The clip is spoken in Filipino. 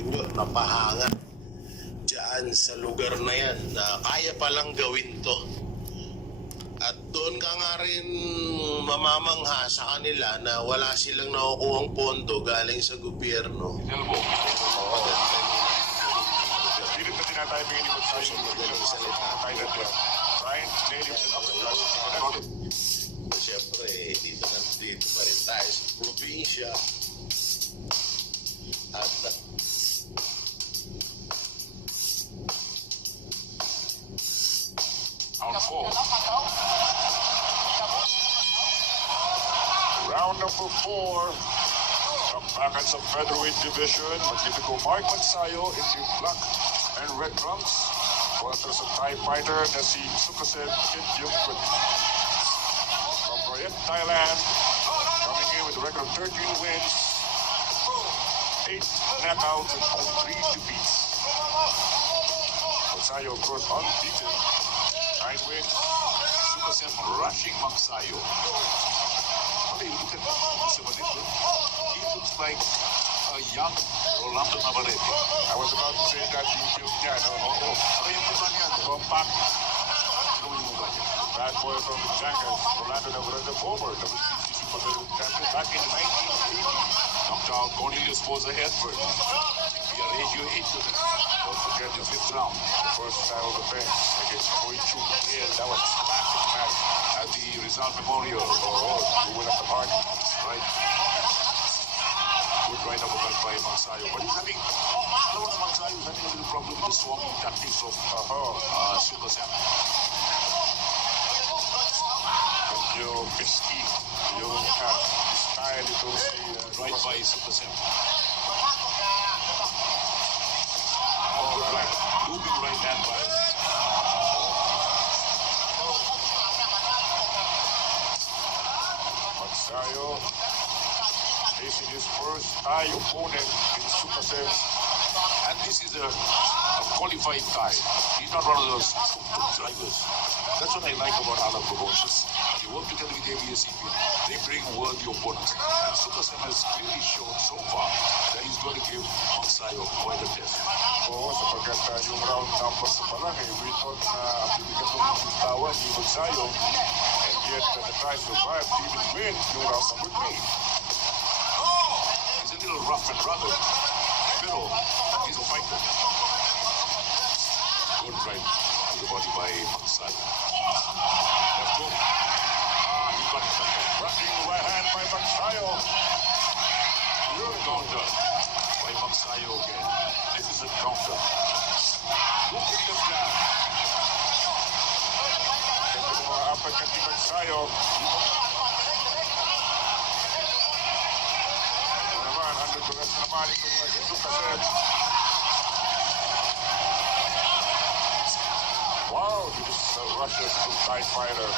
Jr. napahanga dyan sa lugar na yan na kaya palang gawin to. At doon ka nga rin mamamangha sa kanila na wala silang nakukuhang pondo galing sa gobyerno. Elmo. Oo, Hindi na tinatayang ni Matsayo. magaling salita. Ryan, native and upper. Siyempre, dito pa rin tayo sa probinsya. At Round 4. Round number 4. Kampakan sa featherweight division. Magnifico Mark Magsayo in the black and red trunks. Kontra sa Thai fighter na si Sukasen Kim Jung-Put. From Viet, Thailand. Coming in with a record of 13 wins. 8 knockouts and only 3 defeats. Magsayo, of course, unbeaten. 9 wins. Sukasen rushing Magsayo. What do you look at this one? He looks like a young Rolando Navarrete. I was about to say that yung niya, no? Ano yung iba niya? Compact. Ano yung iba niya? Bad boy from the Jangas, Rolando Navarrete, former WBC Super Middleweight champion back in 1980. Knocked out Cornelius Boza Edward. We are ratio 8 to this. Don't forget The the 5th round. first title defense against Koichu. Yeah, that was classic match at the Rizal Memorial. Who went up the party. Right. Good right uppercut by Magsayo. But he's having, Magsayo is having a little problem with the swarming tactics of Sukasen. Yung pisky, yung style ito si Right by Sukasen. Oh, Good right. Looping right hand by Magsayo facing his first Thai opponent in Sukasen. And this is a qualified guy. He's not one of those tuk-tuk drivers. That's what I like about other promotions. They work together with ABS-CBN. They bring worthy opponents. And Sukasen has clearly shown so far that he's going to give Magsayo quite a test. Oo, sapagkat yung round number sa palang we thought na ang bibigat ng bitawan ni Magsayo, and yet the try survived to even win yung round number 3. He's a little rough and rugged. Pero he's a fighter. Good right to the body by Magsayo. Left hook. He got it. Rushing right hand by Magsayo. Good counter by Magsayo again. This is a counter. Look at the jab. Ito yung mga uppercut ni Magsayo. Ito naman, underdugas naman itong Sukasen. Wow, this is Russia's Thai fighter.